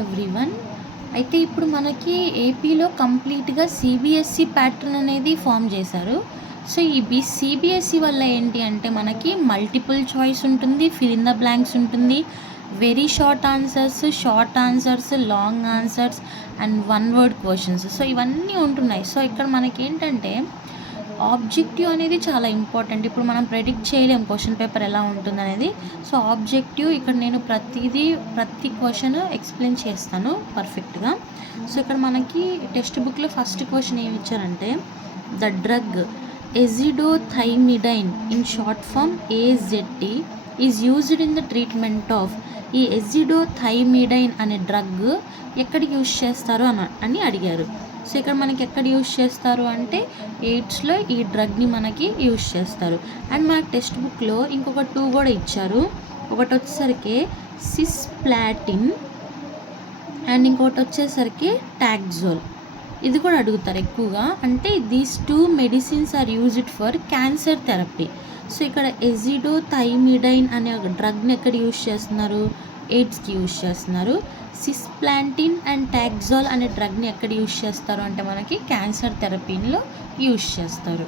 Everyone. అయితే ఇప్పుడు మనకి ఏపీలో కంప్లీట్‌గా సీబీఎస్‌ఈ ప్యాటర్న్ అనేది ఫార్మ్ చేశారు. సో, ఈ సీబీఎస్‌ఈ వల్ల ఏంటి అంటే మనకి మల్టిపుల్ చాయిస్ ఉంటుంది, ఫిల్ ఇన్ ద బ్లాంక్స్ ఉంటుంది, very short answers, long answers and one word questions. So, ఇవన్నీ ఉంటున్నాయి. సో, ఇక్కడ మనకేంటంటే ఆబ్జెక్టివ్ అనేది చాలా ఇంపార్టెంట్. ఇప్పుడు మనం ప్రెడిక్ట్ చేయలేం క్వశ్చన్ పేపర్ ఎలా ఉంటుందనేది. సో, ఆబ్జెక్టివ్ ఇక్కడ నేను ప్రతి క్వశ్చన్ ఎక్స్‌ప్లెయిన్ చేస్తాను పర్ఫెక్ట్‌గా. సో, ఇక్కడ మనకి టెక్స్ట్ బుక్‌లో ఫస్ట్ క్వశ్చన్ ఏమి ఇచ్చారంటే, the drug azidothymidine in short form AZT is used in the treatment of. ఈ ఎజిడోథైమిడైన్ అనే డ్రగ్ ఎక్కడ యూజ్ చేస్తారు అని అడిగారు. సో, ఇక్కడ మనకి ఎక్కడ యూజ్ చేస్తారు అంటే ఎయిడ్స్లో ఈ డ్రగ్ని మనకి యూజ్ చేస్తారు. అండ్ మనకి టెక్స్ట్ బుక్లో ఇంకొక 2 కూడా ఇచ్చారు. ఒకటి వచ్చేసరికి సిస్ప్లాటిన్ అండ్ ఇంకొకటి వచ్చేసరికి టాక్జోల్. ఇది కూడా అడుగుతారు ఎక్కువగా. అంటే these 2 medicines are used for cancer therapy. So, ఇక్కడ ఎజిడోథైమిడైన్ అనే ఒక డ్రగ్ని ఎక్కడ యూజ్ చేస్తున్నారు? ఎయిడ్స్కి యూజ్ చేస్తున్నారు. సిస్ప్లాటిన్ అండ్ టాక్జోల్ అనే డ్రగ్ని ఎక్కడ యూజ్ చేస్తారు అంటే మనకి క్యాన్సర్ థెరపీలో యూజ్ చేస్తారు.